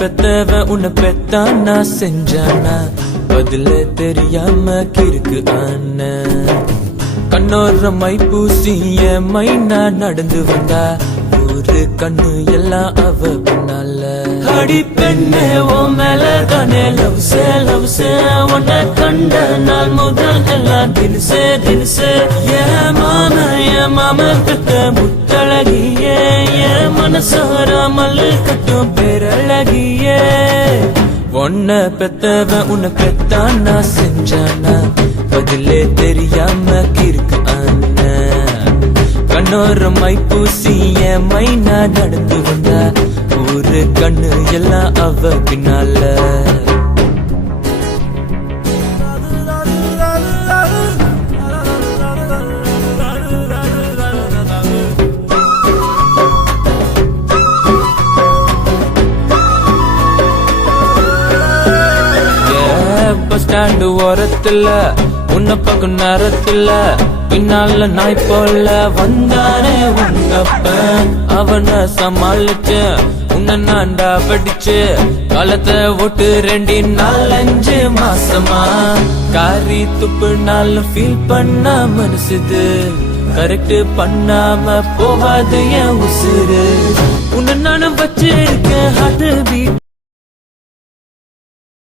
பெத்தவன் உன்னை பெத்தானா செஞ்சானா பதில தெரியாம கிறுக்கு ஆன கண்ணோர மை பூசிய மைனா நடந்து வந்தா ஒரு கண்ணு எல்லாம் அவ பின்னால அடி பெண்ணே ஓ மேல தானே லவ்ஸே உன்னை கண்ட நாள் முதல் எல்லாம் தினுசே என் மாம பெத்த முத்தழகியே என் மனசாராமல் கட்டும் பேரழகியே உன்னை பெத்தவன் உன்னை பெத்தானா செஞ்சானா பதிலே தெரியாம கிறுக்கு ஆன கண்ணோர மை பூசிய மைனா நடந்து வந்தா ஒரு கண்ணு எல்லாம் அவ பின்னால பஸ் ஸ்டாண்டு ஓரத்துல உன்னை பக்கம் நேரத்துல பின்னால நாய் போல வந்தானே உங்கப்ப அவனை சமாளிச்சு உன்னை நான்டா படிச்சு காலத்தை ஓட்டு 2 மாசமா காரி துப்பு நாள் ஃபீல் பண்ண மனசுது கரெக்ட் பண்ணாம போகாது என் உசுறு உன்னை நானும் வச்சிருக்கேன் ஹார்ட் பீட்